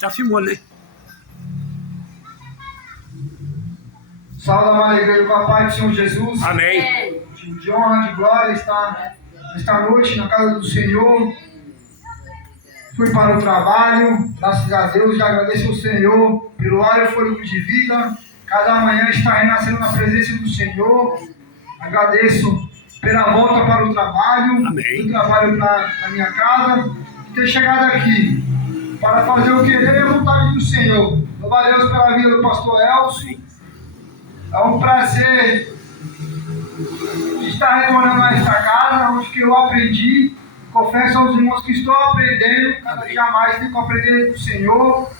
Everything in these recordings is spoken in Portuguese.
Tá filmando, né? Salve, amada igreja, com a paz do Senhor Jesus. Amém. De honra, de glória, estar esta noite na casa do Senhor. Fui para o trabalho, graças a Deus, já agradeço ao Senhor pelo ar e fôlego de vida. Cada manhã está renascendo na presença do Senhor. Agradeço pela volta para o trabalho, Amém. do trabalho na minha casa, e ter chegado aqui para fazer o querer e a vontade do Senhor. Louvo a Deus pela vida do pastor Elcio. É um prazer estar retornando a esta casa, onde que eu aprendi. Confesso aos irmãos que estou aprendendo, cada dia mais tenho que aprender do Senhor,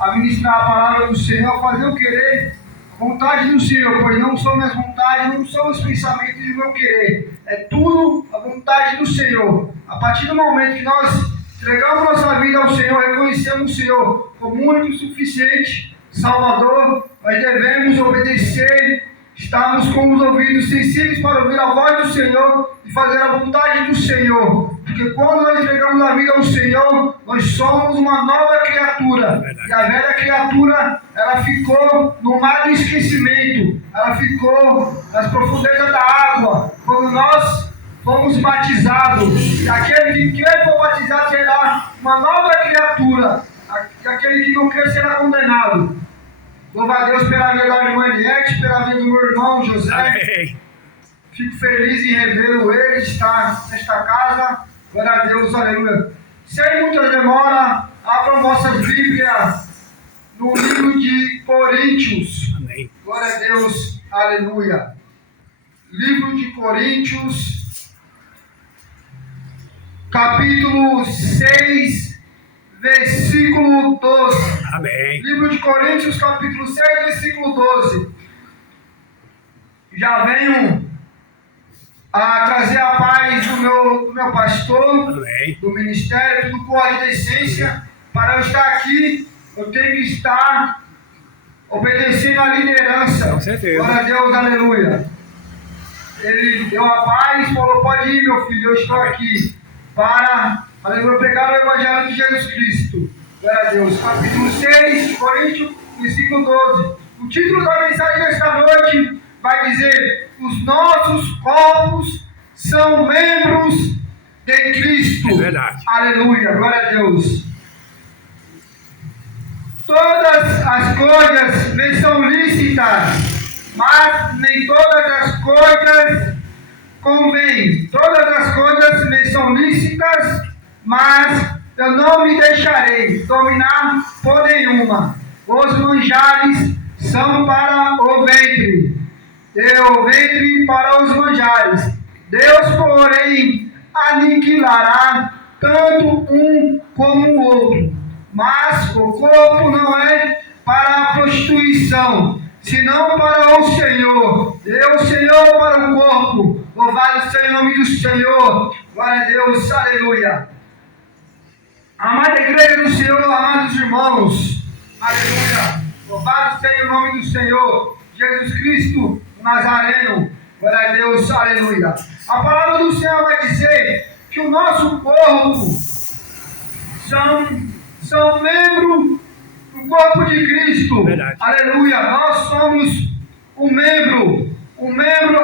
a ministrar a palavra do Senhor, a fazer o querer, a vontade do Senhor, pois não são minhas vontades, não são os pensamentos do meu querer, é tudo a vontade do Senhor. A partir do momento que nós entregamos nossa vida ao Senhor, reconhecemos o Senhor como único e suficiente Salvador, nós devemos obedecer, estarmos com os ouvidos sensíveis para ouvir a voz do Senhor e fazer a vontade do Senhor. Porque quando nós entregamos a vida ao Senhor, nós somos uma nova criatura. E a velha criatura, ela ficou no mar do esquecimento. Ela ficou nas profundezas da água. Quando nós fomos batizados, e aquele que quer for batizado será uma nova criatura. E aquele que não quer será condenado. Louva a Deus pela vida da irmã Eliette, pela vida do meu irmão José. Amém. Fico feliz em revê-lo ele, estar nesta casa. Glória a Deus, aleluia. Sem muita demora, abram vossas Bíblias no livro de Coríntios. Amém. Glória a Deus, aleluia. Livro de Coríntios, capítulo 6, versículo 12. Amém. Livro de Coríntios, capítulo 6, versículo 12. Já venho a trazer a paz do meu pastor, Amém. do ministério, tudo com a decência. Para eu estar aqui, eu tenho que estar obedecendo a liderança. Com certeza. Glória a Deus, aleluia. Ele deu a paz, falou: pode ir, meu filho, eu estou aqui para, aleluia, pregar o Evangelho de Jesus Cristo. Glória a Deus. Capítulo 6 de Coríntios, versículo 12. O título da mensagem desta noite vai dizer: os nossos corpos são membros de Cristo. É verdade. Aleluia, glória a Deus. Todas as coisas me são lícitas, mas nem todas as coisas convêm. Todas as coisas me são lícitas, mas eu não me deixarei dominar por nenhuma. Os manjares são para o ventre, e o ventre para os manjares. Deus, porém, aniquilará tanto um como o outro. Mas o corpo não é para a prostituição, senão para o Senhor. E o Senhor para o corpo. Louvado seja o nome do Senhor. Glória a Deus, aleluia. Amada igreja do Senhor, amados irmãos, aleluia. Louvado seja o nome do Senhor, Jesus Cristo Nazareno. Glória a Deus, aleluia. A palavra do Senhor vai dizer que o nosso corpo são membros do corpo de Cristo. Verdade. Aleluia. Nós somos um membro,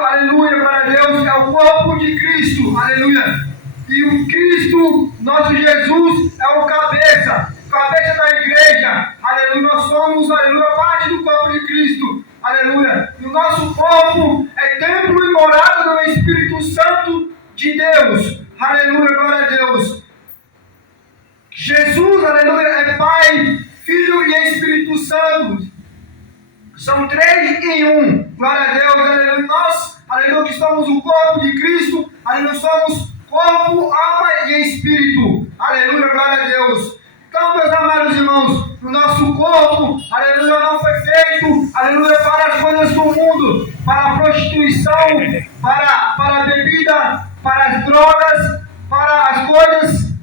aleluia, glória a Deus, é o corpo de Cristo, aleluia. E o Cristo, nosso Jesus, é o cabeça da igreja, aleluia. Nós somos, aleluia, parte do corpo de Cristo, aleluia. E o nosso corpo é templo e morada do Espírito Santo de Deus, aleluia, glória a Deus. Jesus, aleluia, é Pai, Filho e Espírito Santo. São três em um. Glória a Deus, aleluia. Nós, aleluia, que somos o corpo de Cristo, aleluia, somos corpo, alma e espírito. Aleluia, glória a Deus. Então, meus amados irmãos, o nosso corpo, aleluia, não foi feito, aleluia, para as coisas do mundo, para a prostituição, para a bebida, para as drogas, para as coisas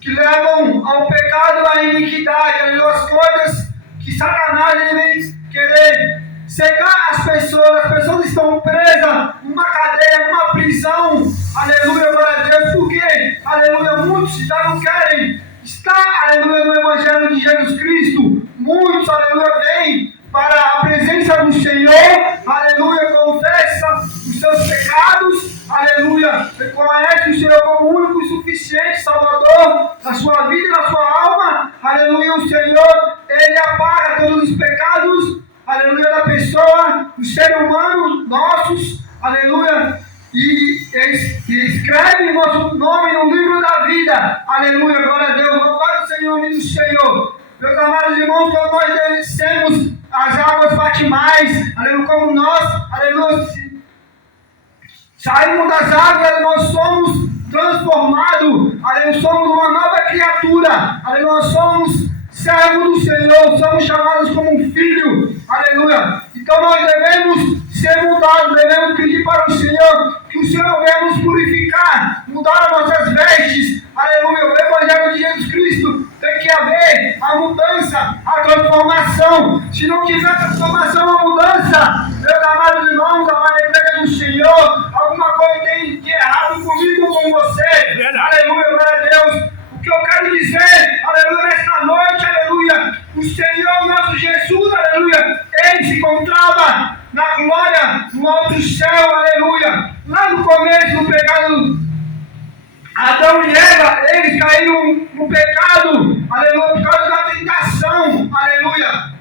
que levam ao pecado, à iniquidade, aleluia, as coisas que Satanás vem querer cegar as pessoas estão presas numa cadeia, numa prisão, aleluia, glória a Deus, porque, aleluia, muitos já não querem está, aleluia, no Evangelho de Jesus Cristo. Muitos, aleluia, vêm para a presença do Senhor, aleluia, confessa os seus pecados, aleluia, reconhece o Senhor como único e suficiente Salvador da sua vida e da sua alma, aleluia, o Senhor, Ele apaga todos os pecados, aleluia, da pessoa, do ser humano, nossos, aleluia, e escreve o nosso nome no livro da vida, aleluia, glória a Deus, louvado seja o nome do Senhor. Meus amados irmãos, quando nós descemos as águas fatimais, aleluia, como nós, aleluia, saímos das águas, nós somos transformados, aleluia, somos uma nova criatura, aleluia, nós somos servos do Senhor, somos chamados como um filho, aleluia. Então nós devemos ser mudados, devemos pedir para o Senhor que o Senhor venha nos purificar, mudar nossas vestes, aleluia. O Evangelho de Jesus Cristo tem que haver a mudança, a transformação. Se não tiver transformação, a mudança, meus amados irmãos, amada igreja do Senhor, alguma coisa tem de errado comigo, com você, aleluia, glória a Deus. O que eu quero dizer, aleluia, nesta noite, aleluia, o Senhor nosso Jesus, aleluia, Ele se encontrava na glória, no alto céu, aleluia. Lá no começo do pecado, Adão e Eva, eles caíram no pecado, aleluia, por causa da tentação, aleluia.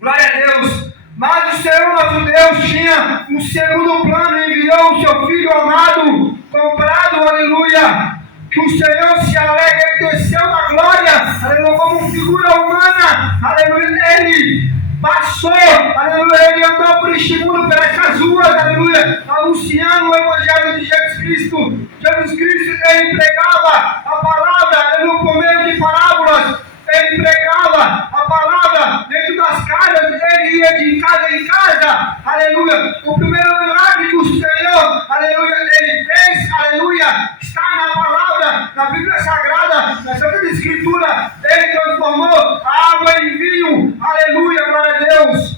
Glória a Deus. Mas o Senhor nosso Deus tinha um segundo plano, enviou o seu Filho amado, comprado, aleluia. Que o Senhor se alegra, Ele desceu da glória, aleluia, como figura humana, aleluia, Ele passou, aleluia, Ele andou por este mundo, por estas ruas, aleluia, anunciando o Evangelho de Jesus Cristo. Jesus Cristo, Ele pregava a palavra, aleluia, por meio de parábolas, Ele pregava a palavra dentro das casas, Ele ia de casa em casa, aleluia. O primeiro milagre que o Senhor, aleluia, Ele fez, aleluia, está na palavra, na Bíblia Sagrada, na Santa Escritura. Ele transformou a água em vinho, aleluia, glória a Deus.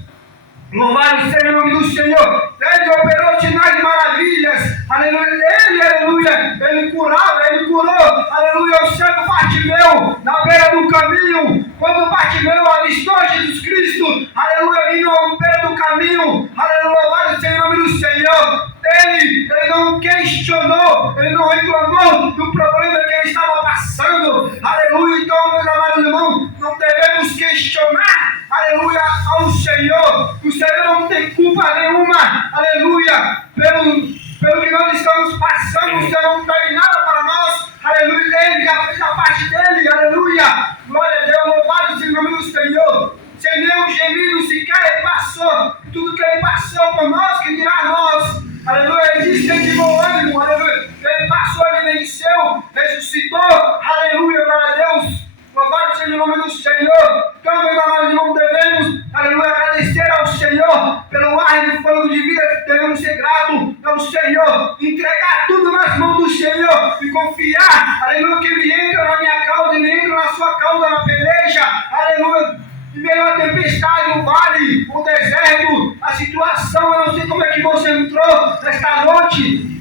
Louvado seja o nome do Senhor. Ele operou sinais e maravilhas, aleluia. Ele, aleluia, Ele curava, Ele curou, aleluia, o cego Bartimeu na beira do caminho. Quando Bartimeu avistou Jesus Cristo, aleluia, vindo à beira do caminho, aleluia, louvado seja o nome do Senhor. Ele não questionou, ele não reclamou do problema que ele estava passando, aleluia. Então, meus amados irmãos, não devemos questionar, aleluia, ao Senhor. O Senhor não tem culpa nenhuma, aleluia, pelo que nós estamos passando. O Senhor não tem nada para nós, aleluia. Ele já fez a parte dele, aleluia. Glória a Deus, louvado seja o nome do Senhor. Sem nenhum gemido sequer ele passou, tudo que ele passou por nós, que dirá nós. Aleluia, existe de bom ânimo, aleluia. Ele passou, ele venceu, ressuscitou, aleluia, glória a Deus. Louvado seja o nome do Senhor. Então, meus amados irmãos, devemos, aleluia, agradecer ao Senhor pelo ar e fogo de vida. Devemos ser gratos ao Senhor, entregar tudo nas mãos do Senhor e confiar, aleluia, que Ele entra na minha causa, Ele entra na sua causa, na peleja, aleluia. Em meio à tempestade, o vale, o deserto, a situação, eu não sei como é que você entrou nesta noite,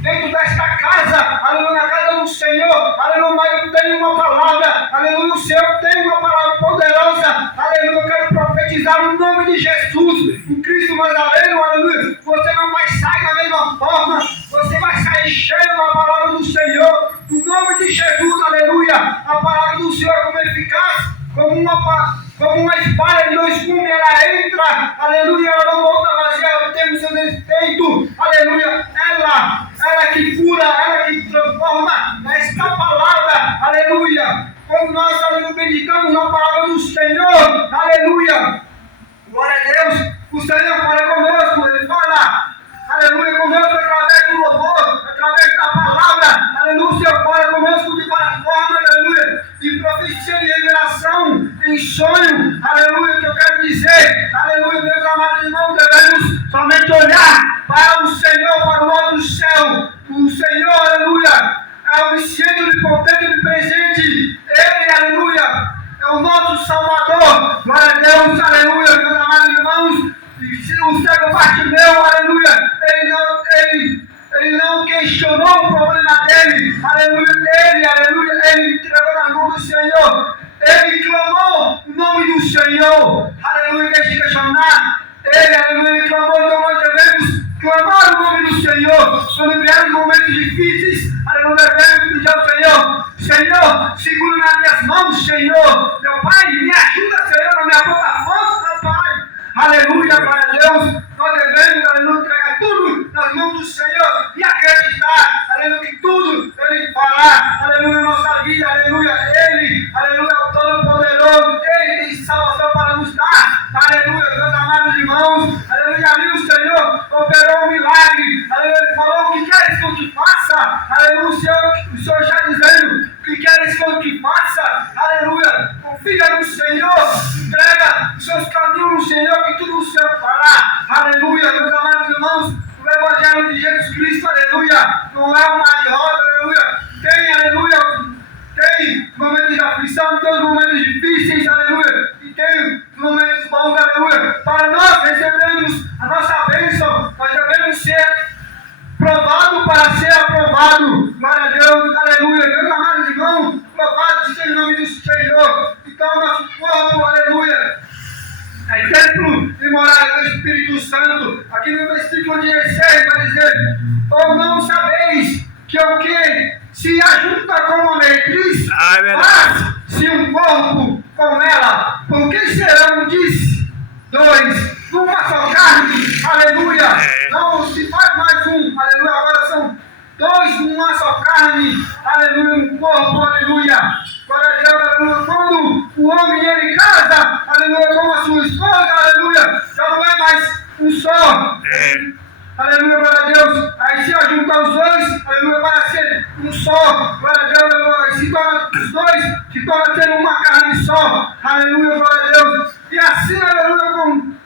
dentro desta casa, aleluia, na casa do Senhor, aleluia, mas eu tenho uma palavra, aleluia, o Senhor tem uma palavra poderosa, aleluia, eu quero profetizar no nome de Jesus, o Cristo Nazareno, aleluia. Você não vai sair da mesma forma, você vai sair cheio da palavra do Senhor, no nome de Jesus, aleluia. A palavra do Senhor é como eficaz, como uma espada de dois gumes, ela entra, aleluia, ela não volta vazia, ela tem o seu defeito, aleluia, ela que cura, ela que transforma nesta palavra, aleluia. Quando nós, aleluia, meditamos na palavra do Senhor, aleluia, glória a Deus, o Senhor fala conosco, Ele fala, aleluia, conosco através do louvor, através da palavra, aleluia, o Senhor fala conosco de várias formas, aleluia, em profecia, em revelação, em sonho, aleluia, que eu quero dizer, aleluia, meus amados irmãos, devemos somente olhar para o Senhor, para o alto do céu, o Senhor, aleluia, é onisciente, onipotente, onipresente, Ele, aleluia, é o nosso Salvador, glória a Deus, aleluia, meus amados irmãos. O cego Bartimeu, aleluia, ele não questionou o problema dele, aleluia, ele entregou nas mãos do Senhor. Ele clamou o nome do Senhor. Aleluia, deixa eu questionar. Ele clamou, então nós devemos clamar o nome do Senhor. Quando vierem momentos difíceis, aleluia, devemos pedir ao Senhor. Senhor, segura nas minhas mãos, Senhor. Meu Pai, me ajuda, Senhor, na minha boca força, meu Pai. Aleluia, para Deus. Nós devemos, aleluia, entregar tudo nas mãos do Senhor e acreditar, aleluia, que tudo Ele fará, aleluia, na nossa vida, aleluia, Ele, aleluia, o Todo-Poderoso, Ele tem salvação para nos dar, aleluia, meus amados irmãos, aleluia, ali o Senhor operou um milagre, aleluia, Ele falou, o que queres que eu te faça, aleluia, o Senhor está dizendo, o que queres que eu te faça, aleluia, confia no Senhor, entrega os seus caminhos no Senhor, que tudo o Senhor fará, aleluia, meus amados irmãos, o Evangelho de Jesus Cristo, aleluia, não é uma derrota, aleluia, tem, aleluia, tem momentos de aflição, tem os momentos difíceis, aleluia, e tem os momentos bons, aleluia, para nós recebermos a nossa bênção, nós devemos ser provado para ser aprovado, glória a Deus, aleluia, meus amados irmãos, provado seja o nome do Senhor, então nosso corpo, aleluia, é templo e morada do Espírito Santo. Aqui no versículo 16 vai dizer, ou não sabeis que o que se ajunta com uma meretriz, mas se um corpo com ela, porque serão, diz, dois, uma só carne, aleluia, não se faz mais um, aleluia, agora são dois, uma só carne, aleluia, um corpo, aleluia, glória a Deus, aleluia, quando o homem ele casa, aleluia, com a sua esposa, aleluia, já não é mais um só, aleluia, glória a Deus, aí se ajuntam os dois, aleluia, para ser um só, glória a Deus, aleluia, se torna os dois, se torna ser uma carne só, aleluia, glória a Deus, e assim, aleluia, com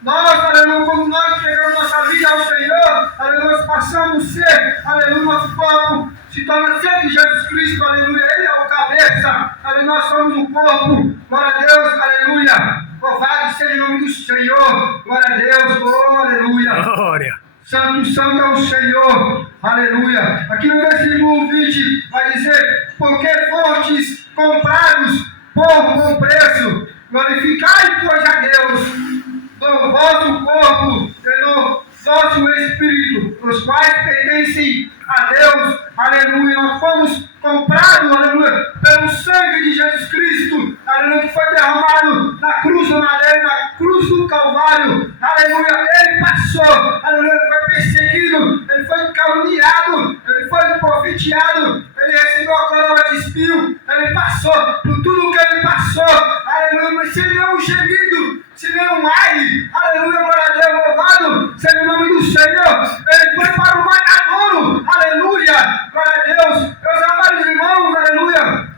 nós, aleluia, quando nós entregamos nossa vida ao Senhor, aleluia, nós passamos a ser, aleluia, nosso corpo se torna ser de Jesus Cristo, aleluia, Ele é o cabeça, aleluia, nós somos o corpo, glória a Deus, aleluia, louvado seja o nome do Senhor, glória a Deus, oh, aleluia, glória. Santo, santo é o Senhor, aleluia, aqui no versículo 20 vai dizer, porque fostes comprados com preço, glorificai, pois, a Deus, do vosso corpo e do vosso espírito, os quais pertencem a Deus, aleluia, nós fomos comprados, aleluia, pelo sangue de Jesus Cristo, aleluia, que foi derramado na cruz do madeiro, na cruz do Calvário, aleluia, Ele passou, aleluia, Ele foi perseguido, Ele foi caluniado, Ele foi profeteado, Ele recebeu a coroa de espinho, Ele passou por tudo que Ele passou, aleluia, mas sem nenhum gemido, sem nenhum ai, aleluia, glória a Deus, louvado seja o nome do Senhor, Ele foi para o matadouro, aleluia, glória a Deus, meus amados irmãos, aleluia,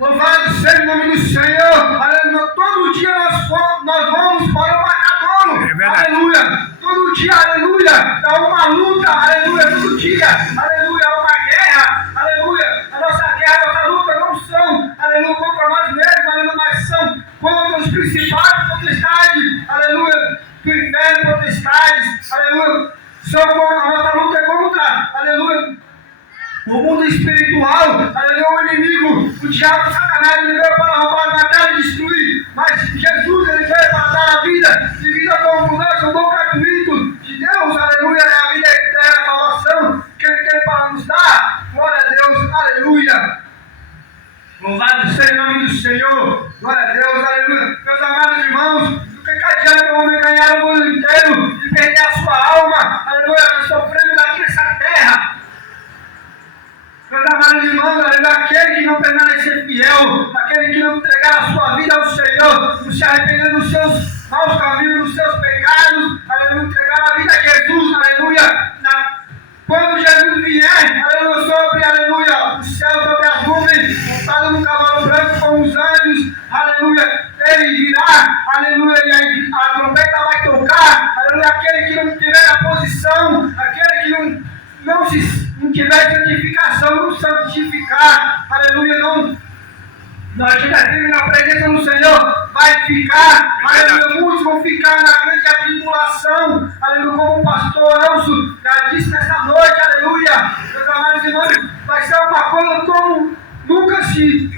louvado seja o nome do Senhor, aleluia, todo dia nós vamos para o matadouro, aleluia, todo dia, aleluia, é uma luta, aleluia, todo dia, aleluia, é uma guerra, aleluia, a nossa guerra, a nossa luta não são, aleluia, contra nós mesmos, aleluia, mas são contra os principados, potestades, aleluia, do inferno, potestades, aleluia, a nossa luta é contra, aleluia, o mundo espiritual, aleluia, o inimigo, o diabo, o Satanás, ele veio para roubar, matar e destruir, mas Jesus, ele veio para dar a vida, e vida com abundância, o dom gratuito de Deus, aleluia, é a vida eterna, a salvação que Ele tem para nos dar, glória a Deus, aleluia, louvado seja o nome do Senhor, glória a Deus, aleluia, meus amados irmãos, do que adianta o homem ganhar o mundo inteiro e perder a sua alma, aleluia, sofrendo daqui nessa terra. Meus amados irmãos, aleluia, aquele que não permanecer fiel, aquele que não entregar a sua vida ao Senhor, não se arrepender dos seus maus caminhos, dos seus pecados, aleluia, entregar a vida a Jesus, aleluia, quando Jesus vier, aleluia, sobre, aleluia, o céu, sobre as nuvens, montado no cavalo branco com os anjos, aleluia, Ele virá, aleluia, e a trombeta vai tocar, aleluia, aquele que não tiver a posição, aquele que não tiver santificação, não santificar, aleluia, não estiver firme na presença do Senhor, vai ficar, aleluia, muitos vão ficar na grande tribulação, aleluia, como o pastor Elcio já disse nessa noite, aleluia, meus amados irmãos, vai ser uma coisa como nunca se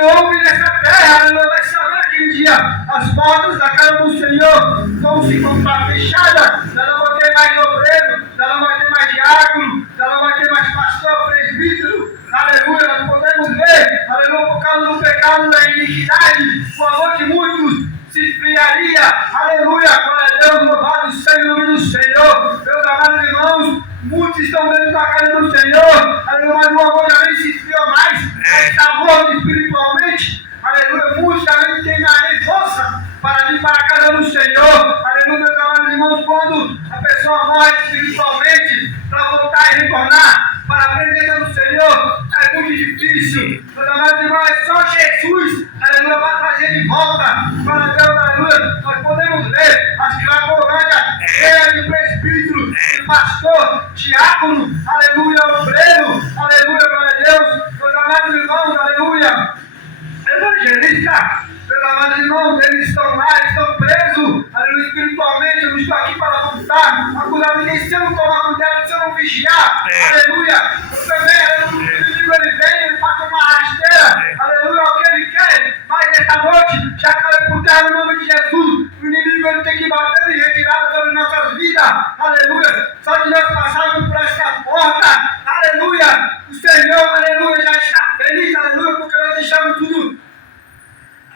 houve nessa terra, aleluia, vai saber aquele dia, as portas da casa do Senhor vão se encontrar fechadas, já não vai ter mais obreiro, já não vai ter mais diácono, já não vai ter mais pastor, presbítero, aleluia, nós podemos ver, aleluia, por causa do pecado, da iniquidade, o amor de muitos se esfriaria, aleluia, glória a Deus, louvado seja o nome do Senhor, meus amados irmãos, muitos estão dentro da casa do Senhor, aleluia, mas o amor já nem se esfriou mais, está morto espiritualmente, aleluia, muitos também têm mais força para vir para a casa do Senhor, aleluia, meus amados irmãos, quando a pessoa morre espiritualmente, para voltar e retornar para a presença do Senhor, é muito difícil, meus amados irmãos, é só Jesus, aleluia, para trazer de volta, para Deus, aleluia, nós podemos ver as Cracolândia cheias de presbítero, de pastor, diácono, aleluia, obreiro, aleluia, glória a Deus, meus amados irmãos, aleluia, evangelista, meus amados irmãos, eles estão lá, eles estão presos, aleluia, espiritualmente, eu não estou aqui para apontar, acusar ninguém, se eu não tomar cuidado, se eu não vigiar, aleluia, eu também, ele vem, ele faz uma rasteira, aleluia, o que ele quer, mas esta noite, já caiu por terra no nome de Jesus, o inimigo ele tem que bater e retirar sobre nossas vidas, aleluia, só que nós passarmos por essa porta, aleluia, o Senhor, aleluia, já está feliz, aleluia, porque nós deixamos tudo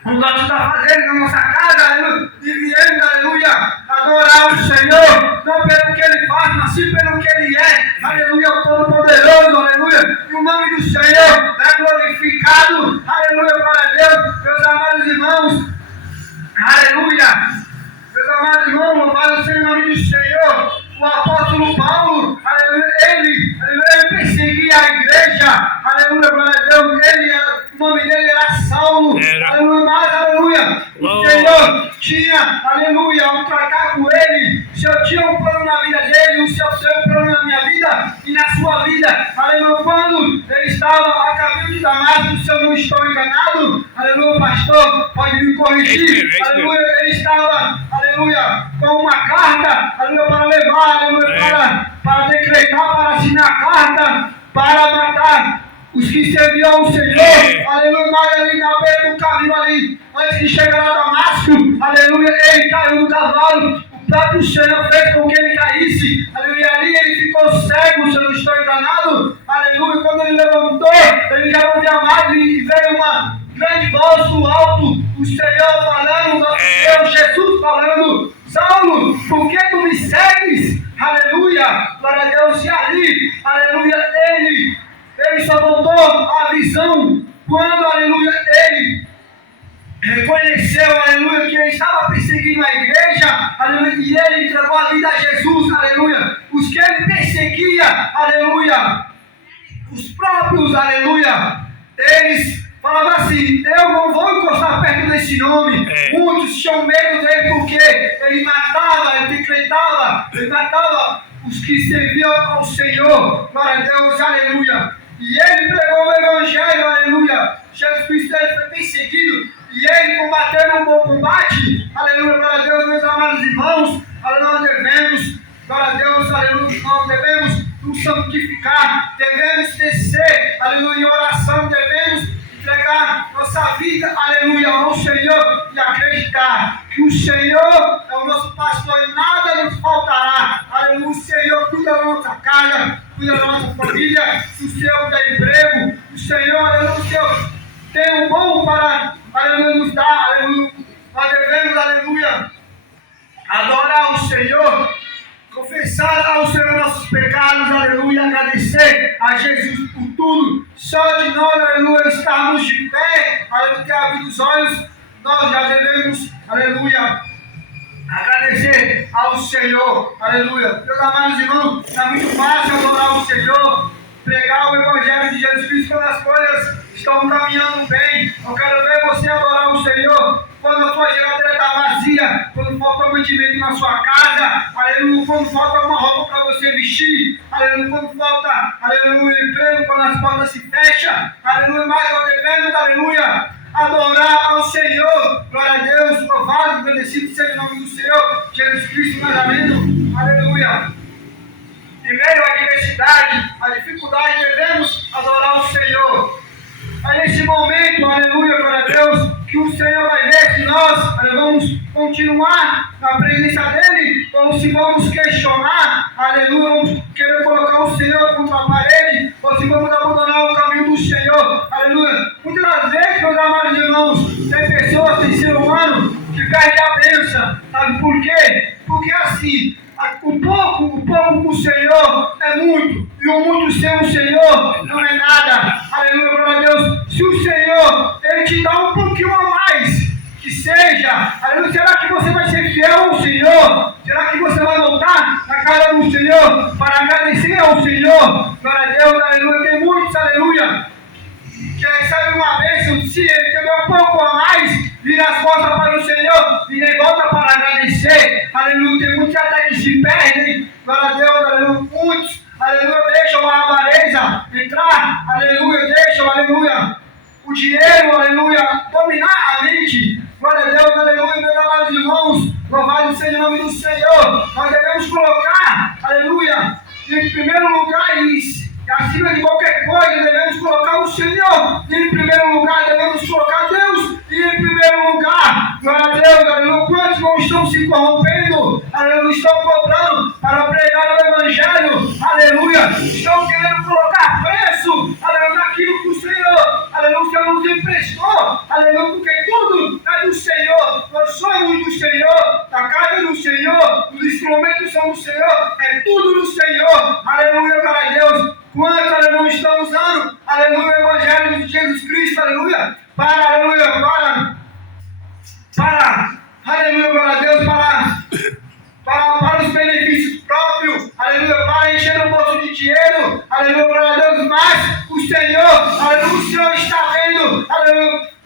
o nós está fazendo na nossa casa, aleluia, e viemos, aleluia, adorar o Senhor, não pelo que Ele faz, mas sim pelo que Ele é, aleluia, o Todo-Poderoso, aleluia, e o nome do Senhor é glorificado, aleluia, glória a Deus, meus amados irmãos, aleluia, meus amados irmãos, louvado seja o nome do Senhor, o apóstolo Paulo, aleluia, ele perseguia a igreja, aleluia, glória a Deus, o nome dele era Saulo, aleluia, mas, aleluia, o Senhor tinha, aleluia, um tratar com ele, o Senhor tinha um plano na vida dele, o Senhor tem um plano na minha vida e na sua vida, aleluia, quando ele estava a caminho de Damasco, se eu não estou enganado, aleluia, pastor, pode me corrigir, aleluia, ele estava, aleluia, com uma carta, aleluia, para levar, aleluia, para decretar, para assinar a carta, para matar os que serviam ao Senhor, aleluia, mas ali na beira do caminho ali, antes de chegar a Damasco, aleluia, ele caiu do cavalo, o próprio Senhor fez com que ele caísse, aleluia, ali ele ficou cego, se eu não estou enganado, aleluia, quando ele levantou, ele já não via mais e veio uma grande voz do alto, o Senhor falando, nosso Deus, Jesus falando, Saulo, por que tu me segues? Aleluia, glória a Deus, e ali, aleluia, ele só voltou a visão quando, aleluia, ele reconheceu, aleluia, que ele estava perseguindo a igreja, aleluia, e ele entregou a vida a Jesus, aleluia, os que ele perseguia, aleluia, os próprios, aleluia, eles falavam assim, eu não vou encostar perto desse nome, muitos tinham medo dele porque ele matava, ele decretava, ele matava os que serviam ao Senhor, glória a Deus, aleluia, e ele pregou o evangelho, aleluia, Jesus Cristo ele foi perseguido, e ele combateu um bom combate, aleluia, glória a Deus, meus amados irmãos, aleluia, nós devemos, glória a Deus, aleluia, nós devemos nos santificar, devemos descer, aleluia, em oração, devemos entregar nossa vida, aleluia, ao Senhor e acreditar que o Senhor é o nosso pastor e nada nos faltará, aleluia, o Senhor cuida da nossa casa, cuida da nossa família, o Senhor dá emprego, o Senhor, aleluia, o Senhor tem um bom para, aleluia, nos dar, aleluia, nós devemos, aleluia, adorar o Senhor, confessar ao Senhor nossos pecados, aleluia, agradecer a Jesus por tudo, só de nós, aleluia, estarmos de pé, aleluia, ter abrido os olhos, nós já devemos, aleluia, agradecer ao Senhor, aleluia, meus amados irmãos, é muito fácil adorar o Senhor, pregar o Evangelho de Jesus Cristo quando as coisas estão caminhando bem, eu quero ver você adorar o Senhor, quando a sua geladeira está vazia, quando falta mantimento na sua casa, aleluia, quando falta uma roupa para você vestir, aleluia, quando falta, aleluia, um emprego, quando as portas se fecham, aleluia, mas nós devemos, aleluia, adorar ao Senhor, glória a Deus, louvado, agradecido seja o nome do Senhor, Jesus Cristo Nazareno, aleluia. Em meio à adversidade, à dificuldade, devemos adorar o Senhor. é nesse momento, aleluia, glória a Deus, que o Senhor vai ver se nós vamos continuar na presença dEle, ou se vamos questionar, aleluia, vamos querer colocar o Senhor contra a parede, ou se vamos abandonar o caminho do Senhor, aleluia. Muitas das vezes, meus amados irmãos, tem pessoas, tem ser humano, que perde a bênção, sabe por quê? Porque assim, o pouco com o Senhor é muito, e o muito sem o Senhor não é nada. Aleluia, glória a Deus. Se o Senhor, Ele te dá um pouquinho a mais, que seja, aleluia, será que você vai ser fiel ao Senhor? Será que você vai voltar na casa do Senhor para agradecer ao Senhor? Glória a Deus, aleluia. Tem muitos, aleluia, que recebe uma bênção, se ele tiver um pouco a mais, vira as costas para o Senhor e ele volta para agradecer. Aleluia, tem muitos até que se perdem. Glória a Deus, aleluia. Muitos, aleluia, deixam a avareza entrar, aleluia, deixam, aleluia, o dinheiro, aleluia, dominar a mente. Glória a Deus, aleluia, meus amados irmãos, louvado seja o nome do Senhor. Nós devemos colocar, aleluia, em primeiro lugar isso. Acima de qualquer coisa, devemos colocar o Senhor. E em primeiro lugar, devemos colocar Deus. E em primeiro lugar, glória a Deus, aleluia. Quantos não estão se corrompendo? Aleluia, estão cobrando para pregar o Evangelho. Aleluia, estão querendo colocar preço, aleluia, naquilo que o Senhor, aleluia, o Senhor nos emprestou. Aleluia, porque tudo é do Senhor. Nós somos do Senhor, da casa do Senhor, os instrumentos são do Senhor, é tudo do Senhor. Aleluia, glória a Deus. Quanto, aleluia, estão usando, aleluia, o Evangelho de Jesus Cristo, aleluia, para, aleluia, aleluia, glória a Deus, para os benefícios próprios, aleluia, para encher o bolso de dinheiro, aleluia, glória a Deus, mas o Senhor, aleluia, o Senhor está vendo, aleluia,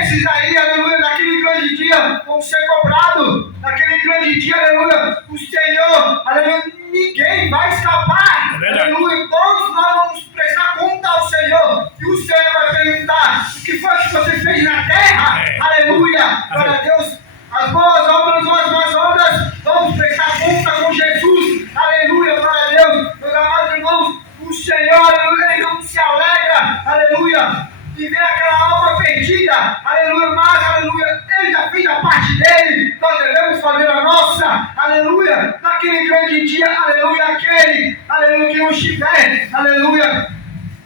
esses aí, aleluia, naquele grande dia vão ser cobrados, naquele grande dia, aleluia, o Senhor, aleluia, ninguém vai escapar, aleluia, todos nós vamos prestar conta ao Senhor, e o Senhor vai perguntar, o que foi que você fez na terra, aleluia, glória a Deus, as boas obras ou as más obras, vamos prestar conta com Jesus, aleluia, glória a Deus, meus amados irmãos, o Senhor, aleluia, ele não se alegra, aleluia, e ver aquela alma perdida, aleluia, mas, aleluia, Ele já fez a parte dele, nós devemos fazer a nossa, aleluia, naquele grande dia, aleluia, aquele, aleluia, que não estiver, aleluia,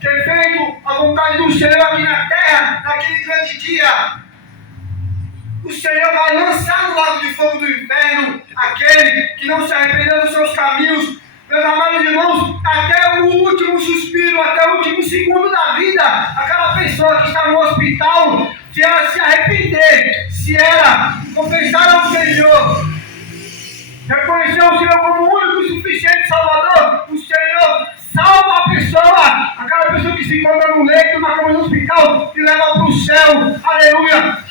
ter feito a vontade do Senhor aqui na terra, naquele grande dia, o Senhor vai lançar no lago de fogo do inferno, aquele que não se arrependeu dos seus caminhos. Meus amados irmãos, até o último suspiro, até o último segundo da vida, aquela pessoa que está no hospital, se ela se arrepender, se ela confessar ao Senhor, reconhecer o Senhor como o único e suficiente Salvador, o Senhor salva a pessoa, aquela pessoa que se encontra no leito, na cama do hospital, e leva para o céu, aleluia.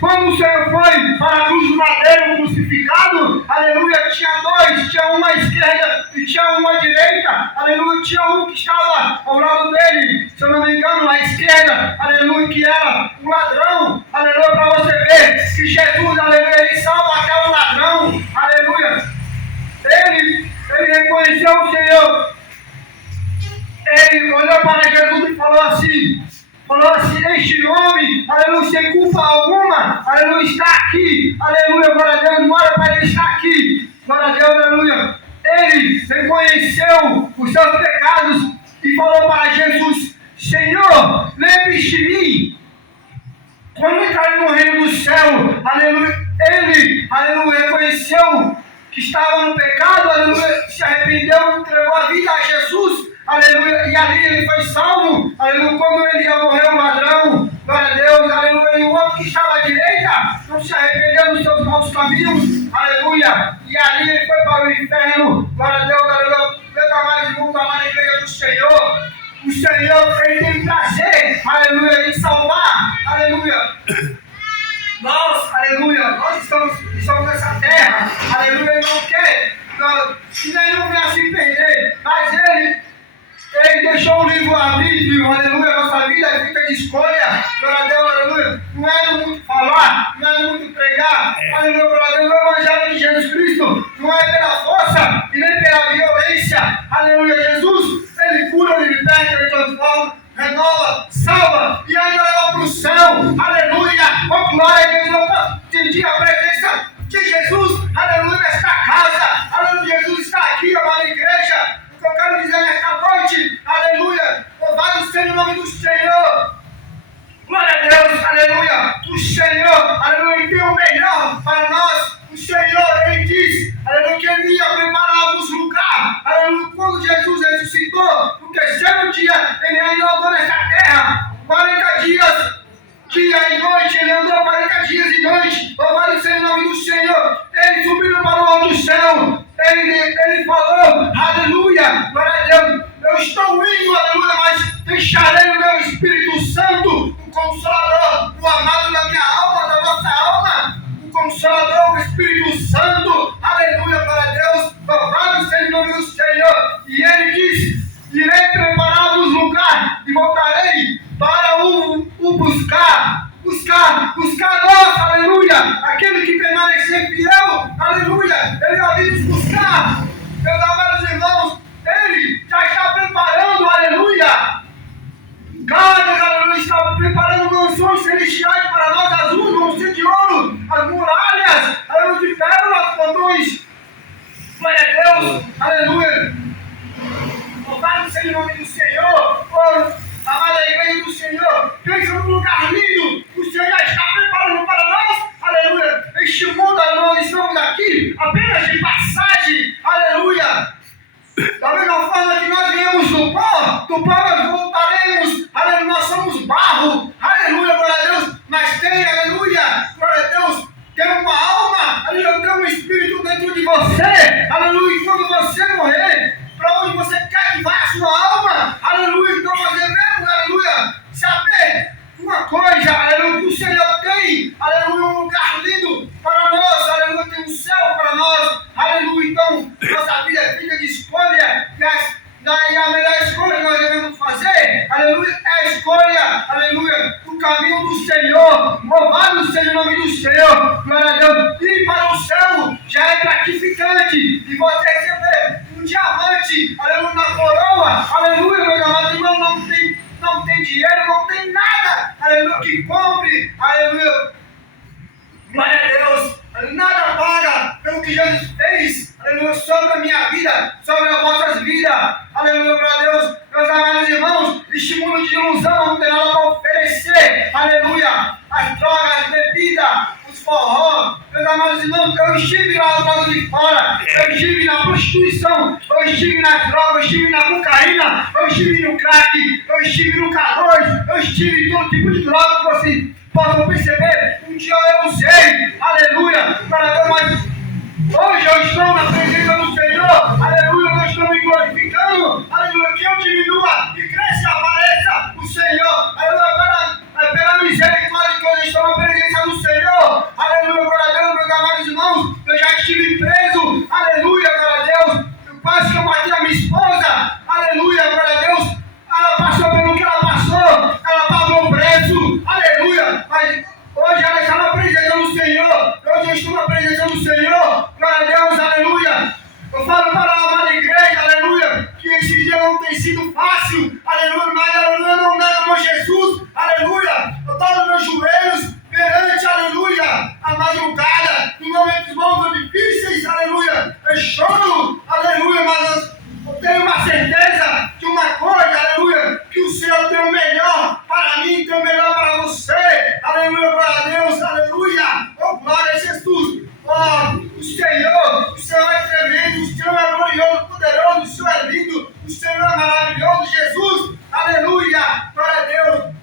Quando o Senhor foi para a cruz do madeiro crucificado, aleluia, tinha dois, tinha um à esquerda e tinha um à direita, aleluia, tinha um que estava ao lado dele, se eu não me engano, à esquerda, aleluia, que era um ladrão, aleluia, para você ver que Jesus, aleluia, ele salva até o ladrão, aleluia, ele reconheceu o Senhor, ele olhou para Jesus e falou assim, este homem, aleluia, sem culpa alguma, aleluia, está aqui, aleluia, glória a Deus, mora para ele estar aqui, glória a Deus, aleluia. Ele reconheceu os seus pecados e falou para Jesus, Senhor, lembre-se de mim, quando entrarei no reino do céu, aleluia, ele, aleluia, reconheceu que estava no pecado, aleluia, se arrependeu, entregou a vida a Jesus, aleluia, e ali ele foi salvo, aleluia, quando ele ia morrer o ladrão, glória a Deus, aleluia, e o outro que estava à direita, não se arrependeu dos seus maus caminhos, aleluia, e ali ele foi para o inferno, glória a Deus, aleluia, meus amados irmãos, amada igreja do Senhor, o Senhor, ele tem prazer, aleluia, em salvar, aleluia, nós estamos nessa terra, aleluia, ele não quer que nenhum venha se perder, mas ele deixou o livre-arbítrio, aleluia, nossa vida é vida de escolha, glória a Deus, aleluia, não é muito falar, não é muito pregar, aleluia, glória a Deus, o Evangelho de Jesus Cristo não é pela força e nem pela violência, aleluia, Jesus, ele cura, ele liberta, ele transforma, renova, o Senhor, aleluia, tem o melhor para nós. O Senhor, Ele diz, aleluia, que Ele ia preparar-vos lugar, aleluia, quando Jesus ressuscitou, no terceiro dia, Ele ainda andou nessa terra, 40 dias, dia e noite, Ele andou 40 dias e noite, louvado seja o nome do Senhor. Ele subiu para o alto céu, Ele falou, aleluia, glória a Deus, eu estou indo, aleluia, mas deixarei o meu Espírito Santo, o Consolador, o amado da minha alma, da nossa alma, o Consolador, o Espírito Santo, aleluia, glória a Deus, louvado seja o nome do Senhor. E Ele diz, irei preparar-vos lugar e voltarei para o buscar nós, aleluia, aquele que permanecer fiel, aleluia, Ele vai vir nos buscar, meus amados irmãos, Ele já está preparando, aleluia, casas, aleluia, está preparando mansões celestiais para nós, as ruas vão ser de ouro, as muralhas, aleluia, de ferro, as portões, glória a Deus, aleluia, louvado seja o nome do Senhor, amada igreja do Senhor, pensa num lugar lindo, o Senhor já está preparando para nós, aleluia, este mundo, nós estamos aqui apenas de passagem, aleluia, da mesma forma que nós viemos do pó nós voltaremos, aleluia, nós somos barro, aleluia, glória a Deus, mas tem, aleluia, glória a Deus, tem uma alma, aleluia, tem um Espírito dentro de você, aleluia, e quando você morrer, para onde você quer que vá a sua alma, aleluia, então nós devemos, aleluia, saber uma coisa, aleluia, que o Senhor tem, aleluia, um lugar lindo para nós, aleluia, tem um céu para nós, aleluia, então nossa vida é vida de escolha, e a melhor escolha que nós devemos fazer, aleluia, é a escolha, aleluia, do caminho do Senhor, louvado seja o nome do Senhor, glória a Deus, ir para o céu já é gratificante, e você receber um diamante, aleluia, na coroa, aleluia, meu amado irmão, não tem dinheiro, não tem nada, aleluia, que compre, aleluia, glória a Deus, nada paga pelo que Jesus fez, aleluia, sobre a minha vida, sobre as vossas vidas, aleluia, glória a Deus, meus amados irmãos, este mundo de ilusão não tem nada para oferecer, aleluia, as drogas, as bebidas, os forró, meus amados irmãos, eu estive lá do lado de fora, eu estive na prostituição, eu estive nas drogas, eu estive na cocaína, eu estive no crack, eu estive no K2, eu estive em todo tipo de droga que vocês possam perceber, um dia eu usei, aleluia, mas hoje eu estou na presença do Senhor, aleluia, nós estamos me glorificando, aleluia, que eu diminua e cresça e apareça o Senhor, aleluia, pela misericórdia que eu estou na presença do Senhor, aleluia, glória a Deus, meus amados irmãos, eu já estive preso, aleluia, glória a Deus, eu quase que eu matei a minha esposa, aleluia, glória a Deus, ela passou pelo que ela passou, ela pagou o preço, aleluia, mas hoje ela está na presença do Senhor, hoje eu estou na presença do Senhor, glória a Deus, aleluia, eu falo para a amada igreja, aleluia, que esse dia não tem sido fácil, aleluia, mas aleluia, eu não nego meu Jesus, aleluia, eu estou nos meus joelhos, perante, aleluia, a madrugada, em momentos bons ou difíceis, aleluia, eu choro, aleluia, mas eu tenho uma certeza de uma coisa, aleluia, que o Senhor tem o melhor para mim, tem o melhor para você, aleluia, glória a Deus, aleluia, oh glória a Jesus, oh, o Senhor é tremendo, o Senhor é glorioso, poderoso, o Senhor é lindo, o Senhor é maravilhoso, Jesus, aleluia, glória a Deus,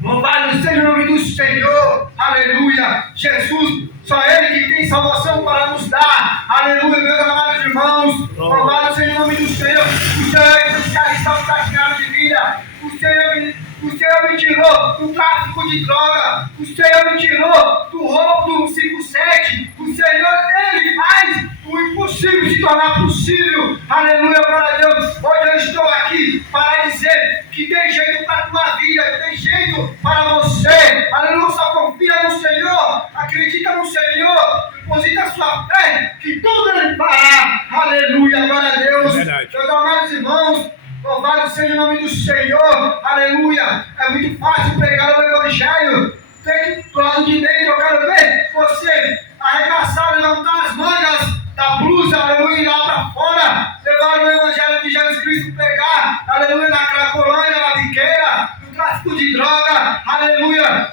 louvado seja o nome do Senhor, aleluia, Jesus, só Ele que tem salvação para nos dar, aleluia, meus amados irmãos, louvado seja o nome do Senhor, o Senhor é especialista no praticado de vida, o Senhor me tirou do tráfico de droga, o Senhor me tirou do roubo do 57, o Senhor, Ele faz o impossível se tornar possível, aleluia, glória a Deus, hoje eu estou aqui para dizer que tem jeito para a tua vida, tem jeito para você, aleluia, só confia no Senhor, acredita no Senhor, deposita a sua fé, que tudo Ele fará, aleluia, glória a Deus, meus amados irmãos, louvado seja o nome do Senhor, aleluia, é muito fácil pregar o Evangelho, tem que do lado de dentro, eu quero ver você arregaçar, levantar as mangas da blusa, aleluia, e lá para fora, levar o Evangelho de Jesus Cristo, pregar, aleluia, na Cracolândia, na biqueira, no tráfico de droga, aleluia,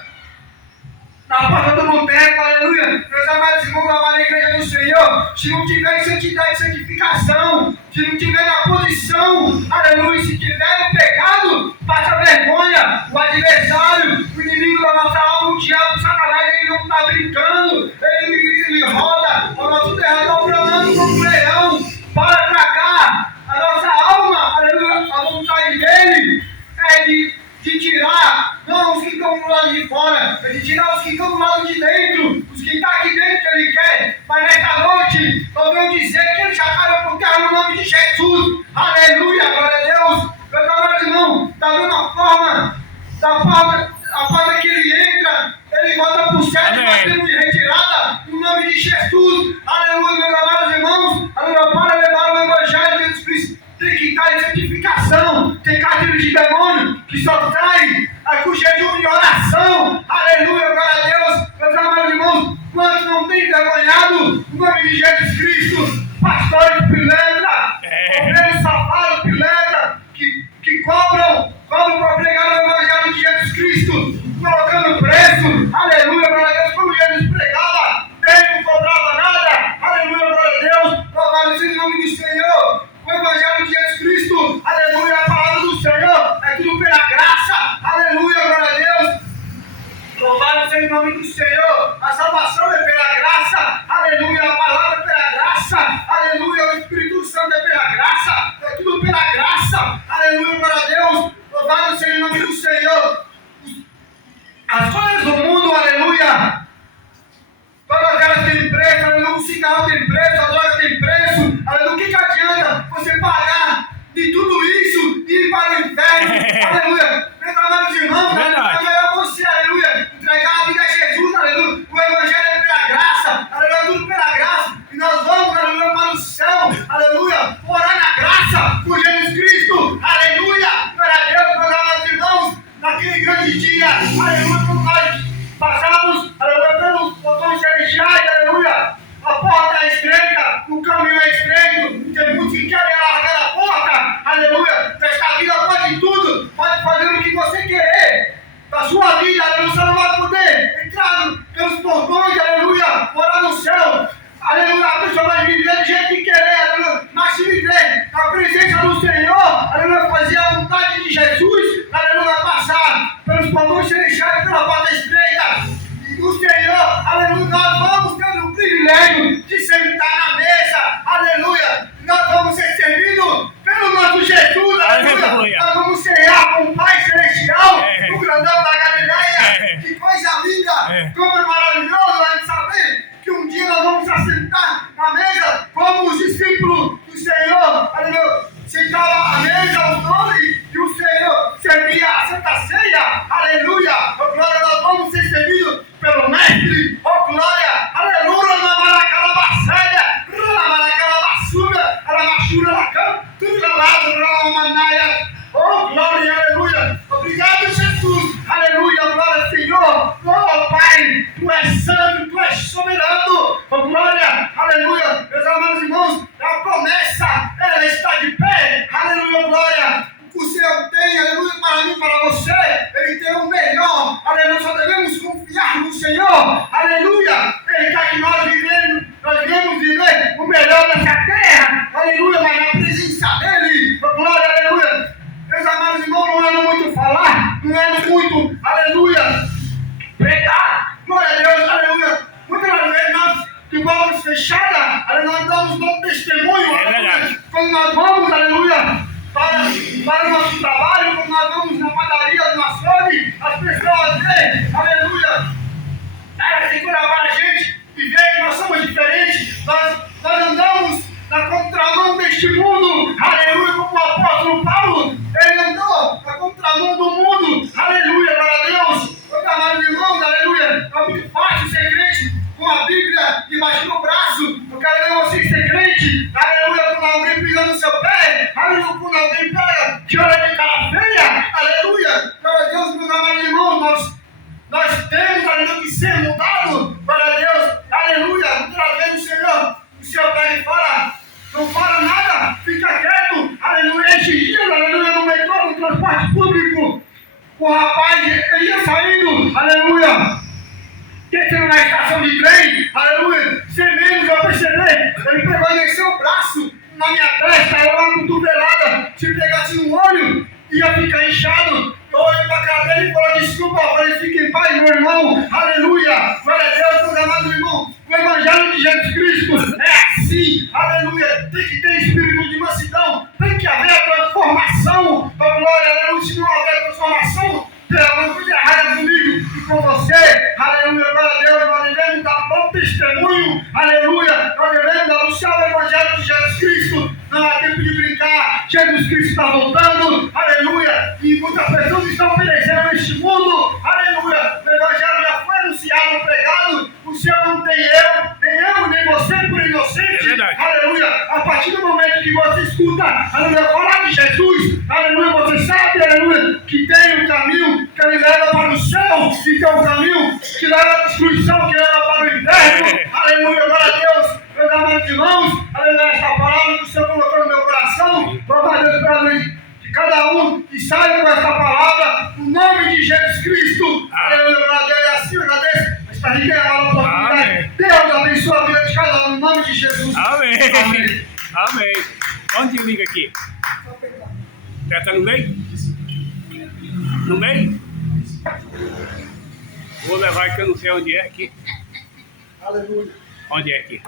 Senhor, se não tiver em santidade e santificação, se não tiver na posição, aleluia, se tiver no pecado, passa vergonha. O adversário, o inimigo da nossa alma, o diabo, o Satanás, ele não está brincando, ele roda ao nosso derredor, bramando como um leão, para atacar a nossa alma, aleluia. A vontade dele é de tirar, não os que estão do lado de fora, é de tirar os que estão do lado de dentro, os que estão aqui dentro que ele quer. Mas nesta noite, eu venho dizer que ele já caiu por terra no nome de Jesus. Aleluia, glória a Deus. Meus amados irmãos, está vendo a forma que ele entra, ele volta para o céu, batendo de retirada, no nome de Jesus. Aleluia, meus amados irmãos. Aleluia, para levar o Evangelho de Jesus Cristo, tem que estar em santificação, tem cartilha de demônio que só sai com jejum e oração. Aleluia, glória a Deus. Meus amados irmãos, quantos não têm envergonhado o nome de Jesus Cristo? Pastores pilantra, obreiros safados pilantra, que cobram para pregar o Evangelho de Jesus Cristo, colocando preço. Aleluia, glória a Deus. Como Jesus pregava, ele não cobrava nada. Aleluia, glória a Deus. Louvado seja o nome do Senhor. O Evangelho de Jesus Cristo, aleluia, a palavra do Senhor é tudo pela graça. Aleluia, glória a Deus. Louvado seja o nome do Senhor. A salvação é pela graça. Aleluia, a palavra é pela graça. Aleluia, o Espírito Santo é pela graça. É tudo pela graça. Aleluia, glória a Deus. Louvado seja o nome do Senhor. As coisas do mundo, aleluia, todas elas têm preço. Aleluia, o cigarro tem preço, a droga tem preço. Aleluia, o que adianta você pagar de tudo isso e ir para o inferno? Aleluia, meus amados irmãos, é melhor você, aleluia, entregar a vida a Jesus. Aleluia, o Evangelho é pela graça. Aleluia, tudo pela graça. E nós vamos, aleluia, para o céu. Aleluia, orar na graça por Jesus Cristo. Aleluia, glória a Deus, meus amados irmãos. Naquele grande dia, aleluia, quando nós passamos, aleluia, pelos botões celestiais, aleluia, a porta é estreita, o caminho é estreito, tem muitos que querem largar a porta, aleluia. Esta vida pode tudo, pode fazer o que você querer da sua vida, aleluia. Você não vai poder entrar pelos portões, aleluia, morar no céu, aleluia. A pessoa vai viver do jeito que querer, aleluia, mas se viver na presença do Senhor, aleluia, fazer a vontade de Jesus, aleluia, passar pelos portões celestiais, pela porta estreita do Senhor, aleluia. Nós vamos ter o privilégio de sentar na mesa, aleluia. Nós vamos ser servidos pelo nosso Jesus, aleluia. Nós vamos cear com o Pai Celestial, o grandão da Galileia. Que coisa linda, como é maravilhoso a gente saber que um dia nós vamos assentar na mesa como os discípulos do Senhor, aleluia. Sentava à mesa os doze e o Senhor servia a Santa Ceia, aleluia. Oh, glória, nós vamos ser servidos pelo Mestre, oh glória, aleluia. Na maracalabaçaia, na maracalabaçura, na machura da cama, tudo lavado, na manaia, oh glória, aleluia. Obrigado, Jesus, aleluia, glória, Senhor. Oh Pai, tu és santo, tu és soberano, oh glória, aleluia. Meus amados irmãos, a promessa, ela está de pé, aleluia, glória. O Senhor tem, aleluia, para mim, para você, Ele tem o melhor, aleluia. Só devemos confiar no Senhor, aleluia. Ele quer que nós vivemos viver o melhor dessa terra, aleluia, mas na presença dEle, oh glória, aleluia. Meus amados irmãos, não é muito falar, não é muito, aleluia, pregar, glória a Deus, aleluia. Muitas vezes nós, de boca fechada, aleluia, nós damos nosso testemunho, aleluia. Quando nós vamos, aleluia, para o nosso trabalho, quando nós vamos na padaria, no açougue, as pessoas veem, aleluia, segura para a gente e vê que nós somos diferentes. Nós andamos na contramão deste mundo, aleluia, como o apóstolo Paulo, ele andou na contramão do mundo, aleluia, glória a Deus. Meus amados irmãos, aleluia, é muito fácil ser crente com a Bíblia debaixo do braço. Eu quero ver você ser crente, aleluia, quando alguém pisa no seu pé, aleluia, quando alguém pega, te olha de cara feia, aleluia, glória a Deus. Meus amados irmãos, nós temos, aleluia, que ser mudados, glória a Deus, aleluia. Muitas vezes o Senhor pega e fala, não fala nada, fica quieto, aleluia. Esses dias, aleluia, no metrô, no transporte público, o rapaz, ele ia saindo, aleluia, descendo na estação de trem, aleluia, sem menos eu perceber Ele pegou e desceu o braço na minha testa, eu uma cotovelada. Se pegasse no olho, ia ficar inchado. Eu olhei para a cara dele e falei, desculpa, eu falei, fique em paz, meu irmão. Aleluia. Glória a Deus, meu amado irmão. O Evangelho de Jesus Cristo é assim, aleluia. Tem que ter espírito de mansidão, tem que haver transformação. Glória a Deus, se não houver transformação, tem alguma coisa errada comigo e com você. Aleluia, glória a Deus. Nós devemos dar bom testemunho, aleluia. Nós devemos anunciar o Evangelho de Jesus Cristo. Não há tempo de brincar. Jesus Cristo está voltando, aleluia. E muitas pessoas estão perecendo neste mundo, aleluia. O Evangelho já foi anunciado, pregado. O Senhor não tem nem você por inocente, aleluia. A partir do momento que você escuta, aleluia, falar de Jesus, aleluia, você sabe, aleluia, que tem um caminho que ele leva para o céu e tem um caminho que leva à destruição, que leva para o inferno, aleluia, glória a Deus. Meus amados irmãos, aleluia, esta palavra que o Senhor colocou no meu coração, glória a Deus, para de cada um que saia com esta palavra, no nome de Jesus Cristo, aleluia, glória a Deus, e assim eu agradeço esta rica e amada oportunidade. Deus abençoe a vida de cada um, no nome de Jesus. Amém. Amém. Amém. Onde liga aqui? Já está no meio? No meio? Vou levar que eu não sei onde é aqui. Aleluia. Onde é aqui?